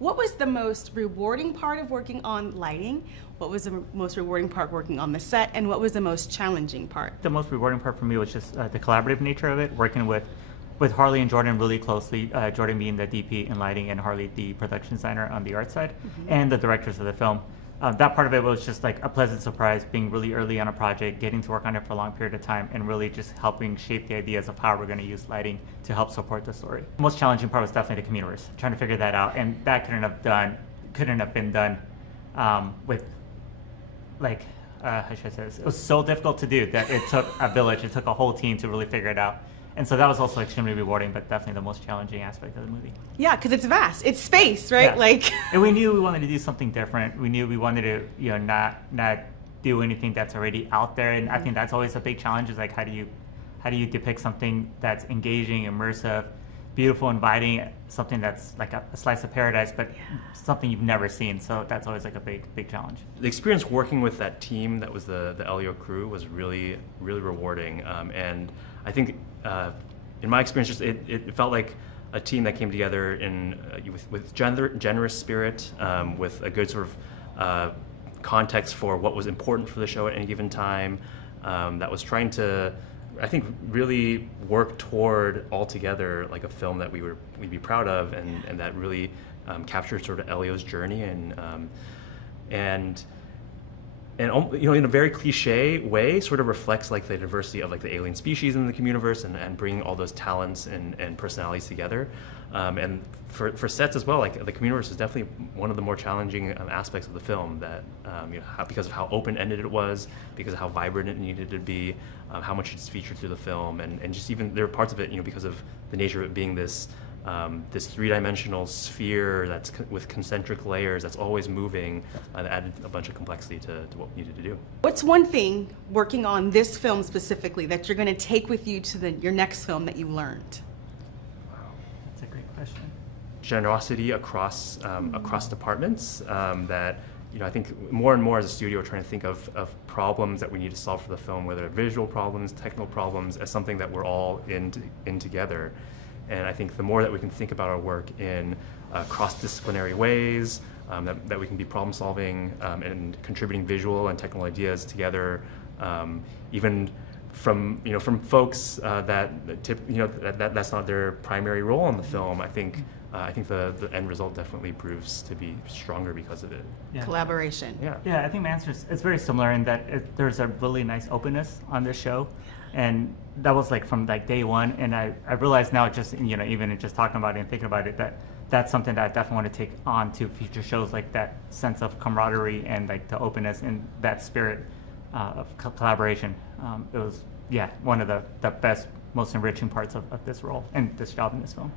What was the most rewarding part of working on lighting? What was the most rewarding part working on the set? And what was the most challenging part? The most rewarding part for me was just the collaborative nature of it, working with Harley and Jordan really closely, Jordan being the DP in lighting and Harley the production designer on the art side, and the directors of the film. That part of it was just like a pleasant surprise, being really early on a project, getting to work on it for a long period of time, and really just helping shape the ideas of how we're going to use lighting to help support the story. The most challenging part was definitely the communiverse, trying to figure that out, and that couldn't have been done with, like, how should I say this? It was so difficult to do that it took a village, it took a whole team to really figure it out. And so that was also extremely rewarding, but definitely the most challenging aspect of the movie. Yeah, because it's vast. It's space, right? Yeah. Like, and we knew we wanted to do something different. We knew we wanted to, not do anything that's already out there. And I think that's always a big challenge. Is like, how do you depict something that's engaging, immersive, beautiful, inviting, something that's like a slice of paradise, but something you've never seen. So that's always like a big challenge. The experience working with that team that was the Elio crew was really rewarding, and I think in my experience, just it felt like a team that came together with generous spirit, with a good sort of context for what was important for the show at any given time, that was trying to, I think, really work toward altogether like a film that we'd be proud of, and that really captured sort of Elio's journey and in a very cliche way, sort of reflects like the diversity of like the alien species in the communiverse, and bringing all those talents and personalities together. And for sets as well, like the communiverse is definitely one of the more challenging aspects of the film. That because of how open-ended it was, because of how vibrant it needed to be, how much it's featured through the film, and just even there are parts of it, because of the nature of it being this three-dimensional sphere that's with concentric layers that's always moving, that added a bunch of complexity to what we needed to do. what's one thing working on this film specifically that you're going to take with you to your next film that you learned? Wow, that's a great question. Generosity across departments, that I think more and more as a studio we're trying to think of problems that we need to solve for the film, whether they're visual problems, technical problems, as something that we're all in together. And I think the more that we can think about our work in cross-disciplinary ways, that we can be problem-solving and contributing visual and technical ideas together, even from folks that's not their primary role in the film. I think the end result definitely proves to be stronger because of it. Yeah. Collaboration. Yeah, I think my answer is very similar in that there's a really nice openness on this show, and that was like from like day one. And I realize now, just even in just talking about it and thinking about it, that's something that I definitely want to take on to future shows, like that sense of camaraderie and like the openness and that spirit of collaboration. It was one of the best, most enriching parts of this role and this job in this film.